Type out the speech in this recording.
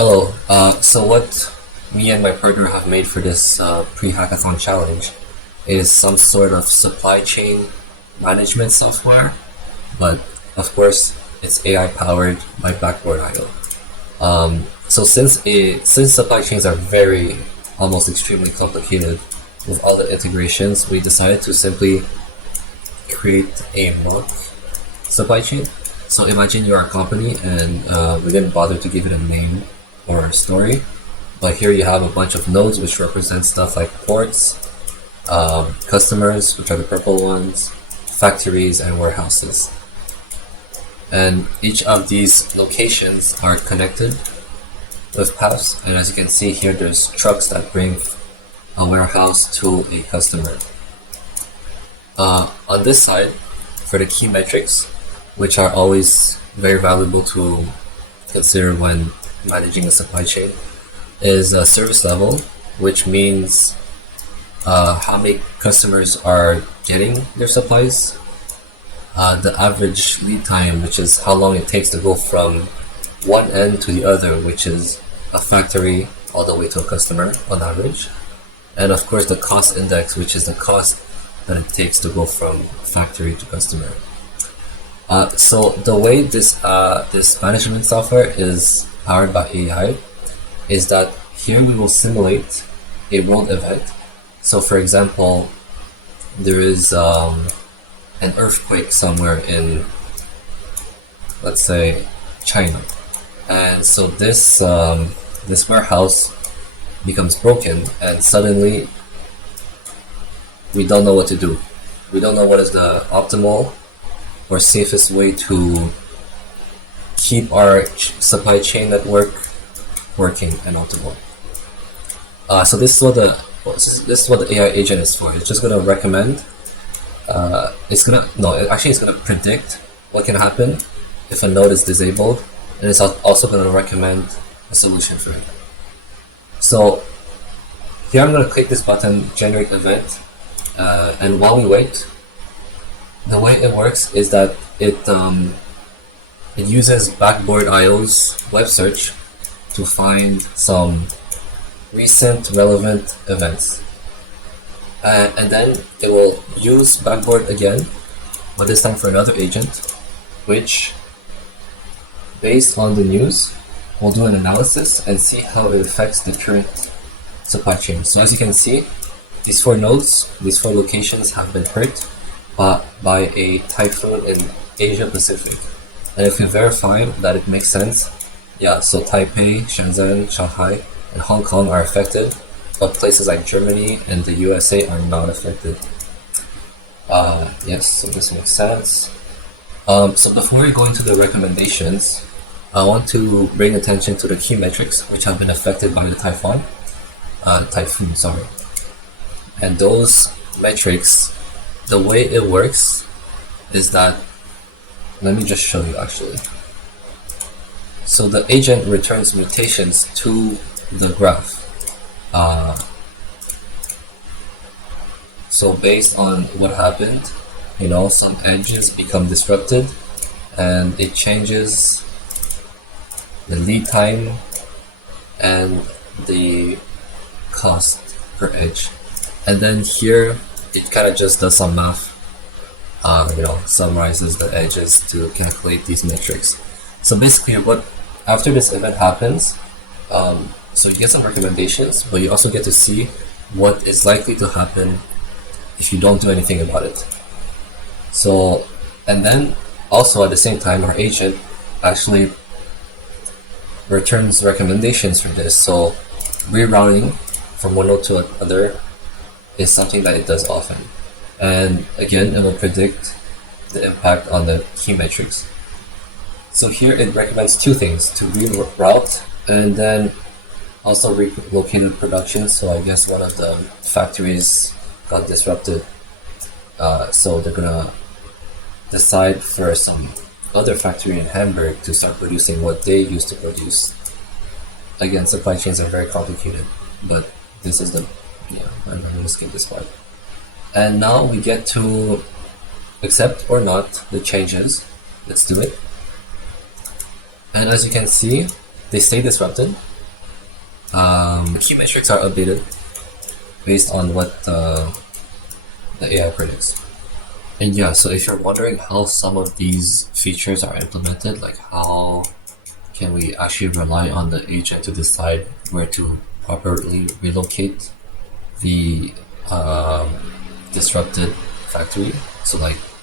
Hello. So what me and my partner have made for this pre-hackathon challenge is some sort of supply chain management software, but of course it's AI powered by Blackboard IO. So since supply chains are very almost extremely complicated with all the integrations, we decided to simply create a mock supply chain. So imagine you're a company and we didn't bother to give it a name or a story, but here you have a bunch of nodes which represent stuff like ports, customers, which are the purple ones, factories, and warehouses. And each of these locations are connected with paths, and as you can see here, there's trucks that bring a warehouse to a customer. On this side, for the key metrics, which are always very valuable to consider when managing a supply chain, is a service level, which means how many customers are getting their supplies, the average lead time, which is how long it takes to go from one end to the other, which is a factory all the way to a customer on average, and of course the cost index, which is the cost that it takes to go from factory to customer. So the way this management software is powered by AI is that here we will simulate a world event. So for example, there is an earthquake somewhere in, let's say, China, and so this warehouse becomes broken, and suddenly we don't know what to do. We don't know what is the optimal or safest way to keep our supply chain network working and optimal. So this is what the AI agent is for. It's just gonna recommend. It's gonna predict what can happen if a node is disabled, and it's also gonna recommend a solution for it. So here I'm gonna click this button, generate event, and while we wait, the way it works is that it uses Blackboard IO's web search to find some recent relevant events, and then it will use Blackboard again, but this time for another agent, which, based on the news, will do an analysis and see how it affects the current supply chain. So as you can see, these four nodes, these four locations have been hurt by a typhoon in Asia Pacific. And if you verify that it makes sense, yeah, so Taipei, Shenzhen, Shanghai, and Hong Kong are affected, but places like Germany and the USA are not affected. Yes, so this makes sense. So before we go into the recommendations, I want to bring attention to the key metrics which have been affected by the typhoon. And those metrics, the way it works is that, let me just show you actually. So the agent returns mutations to the graph. So based on what happened, some edges become disrupted, and it changes the lead time and the cost per edge. And then here it kind of just does some math, summarizes the edges to calculate these metrics. So basically after this event happens, so you get some recommendations, but you also get to see what is likely to happen if you don't do anything about it. So, and then also at the same time, our agent actually returns recommendations for this. So rerouting from one node to another is something that it does often. And again, it will predict the impact on the key metrics. So here it recommends two things: to reroute and then also relocated production. So I guess one of the factories got disrupted. So they're gonna decide for some other factory in Hamburg to start producing what they used to produce. Again, supply chains are very complicated, but this is I'm gonna skip this part. And now we get to accept or not the changes. Let's do it. And as you can see, they stay disrupted, Key metrics are updated based on what the AI predicts. And yeah, so if you're wondering how some of these features are implemented, like how can we actually rely on the agent to decide where to properly relocate the disrupted factory? So like